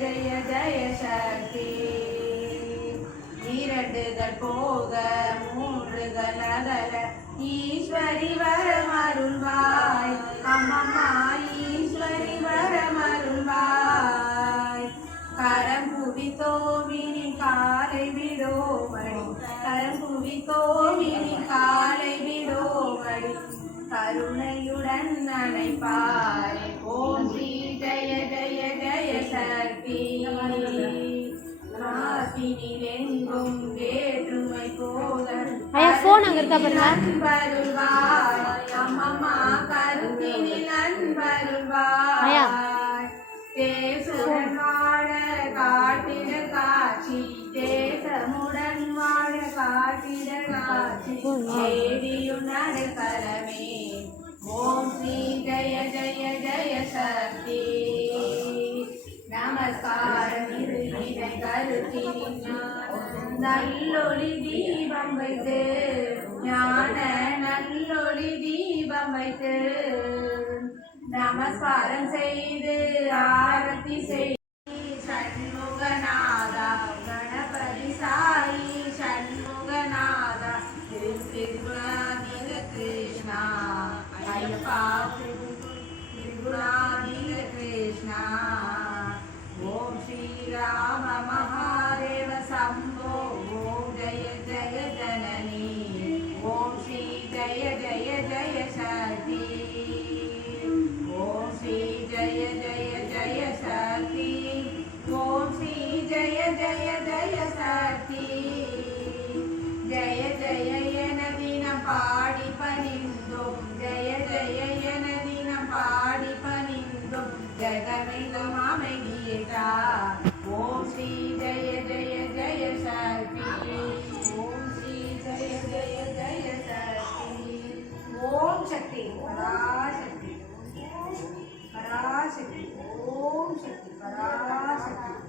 ஜெய ஜய சக்தி. இரண்டுகள் போக மூன்றுகள் அகல ஈஸ்வரி வரமருள்வாய் அம்மம்மா ஈஸ்வரி வரமருள்வாய் கரம் குவித்தோமினி காலை விடோமணி கரம் குவித்தோமினி காலை விடோமணி கருணையுடன் நனைப்பாய். ஓம் ஸ்ரீ காட்சி தேவியும் நடுக்கலமே ஓம். ஸ்ரீ ஜய ஜய ஜய சக்தி நமஸ்காரம் இருவினை கருத்தினில் நல்லொளி தீபம் வைத்து வைத்து நமஸ்காரம் செய்து ஆரத்தி செய் பணிந்தோம் ஜெகமெங்கும் அமைதியேதா ஓம் ஸ்ரீ ஜய ஜய ஜய சக்தி ஓம் ஸ்ரீ ஜய ஜய ஜய சக்தி ஓம் சக்தி பராசக்தி பராசக்தி ஓம் சக்தி பராசக்தி